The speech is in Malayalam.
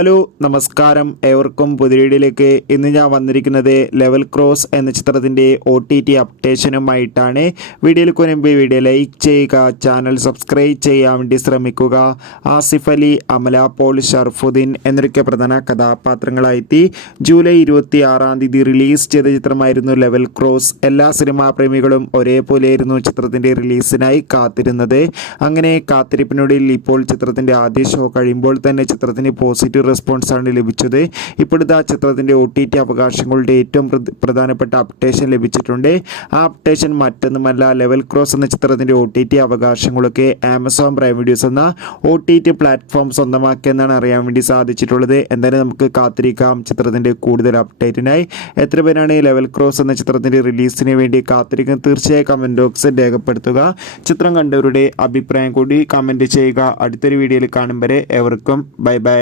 ഹലോ നമസ്കാരം, ഏവർക്കും പുതിയ വീഡിയോയിലേക്ക്. ഇന്ന് ഞാൻ വന്നിരിക്കുന്നത് ലെവൽ ക്രോസ് എന്ന ചിത്രത്തിൻ്റെ OTT അപ്ഡേഷനുമായിട്ടാണ്. വീഡിയോയിലേക്ക് മുൻപ് വീഡിയോ ലൈക്ക് ചെയ്യുക, ചാനൽ സബ്സ്ക്രൈബ് ചെയ്യാൻ വേണ്ടി ശ്രമിക്കുക. ആസിഫ് അലി, അമല പോൾ, ഷർഫുദ്ദീൻ എന്നൊക്കെ പ്രധാന കഥാപാത്രങ്ങളായി ജൂലൈ 26 റിലീസ് ചെയ്ത ചിത്രമായിരുന്നു ലെവൽ ക്രോസ്. എല്ലാ സിനിമാ പ്രേമികളും ഒരേപോലെയായിരുന്നു ചിത്രത്തിൻ്റെ റിലീസിനായി കാത്തിരുന്നത്. അങ്ങനെ കാത്തിരിപ്പിനൊടുവിൽ ഇപ്പോൾ ചിത്രത്തിൻ്റെ ആദ്യ ഷോ കഴിയുമ്പോൾ തന്നെ ചിത്രത്തിന് പോസിറ്റീവ് റെസ്പോൺസാണ് ലഭിച്ചത്. ഇപ്പോഴത്തെ ആ ചിത്രത്തിൻ്റെ OTT അവകാശങ്ങളുടെ ഏറ്റവും പ്രധാനപ്പെട്ട അപ്ഡേഷൻ ലഭിച്ചിട്ടുണ്ട്. ആ അപ്ഡേഷൻ മറ്റൊന്നുമല്ല, ലെവൽ ക്രോസ് എന്ന ചിത്രത്തിൻ്റെ OTT അവകാശങ്ങളൊക്കെ ആമസോൺ പ്രൈം വീഡിയോസ് എന്ന OTT പ്ലാറ്റ്ഫോം സ്വന്തമാക്കിയെന്നാണ് അറിയാൻ വേണ്ടി സാധിച്ചിട്ടുള്ളത്. എന്തായാലും നമുക്ക് കാത്തിരിക്കാം ചിത്രത്തിൻ്റെ കൂടുതൽ അപ്ഡേറ്റിനായി. എത്ര പേരാണ് ലെവൽ ക്രോസ് എന്ന ചിത്രത്തിൻ്റെ റിലീസിന് വേണ്ടി കാത്തിരിക്കുന്നത്? തീർച്ചയായും കമൻറ്റ് ബോക്സിൽ രേഖപ്പെടുത്തുക. ചിത്രം കണ്ടവരുടെ അഭിപ്രായം കൂടി കമൻറ്റ് ചെയ്യുക. അടുത്തൊരു വീഡിയോയിൽ കാണും വരെ ഏവർക്കും ബൈ ബൈ.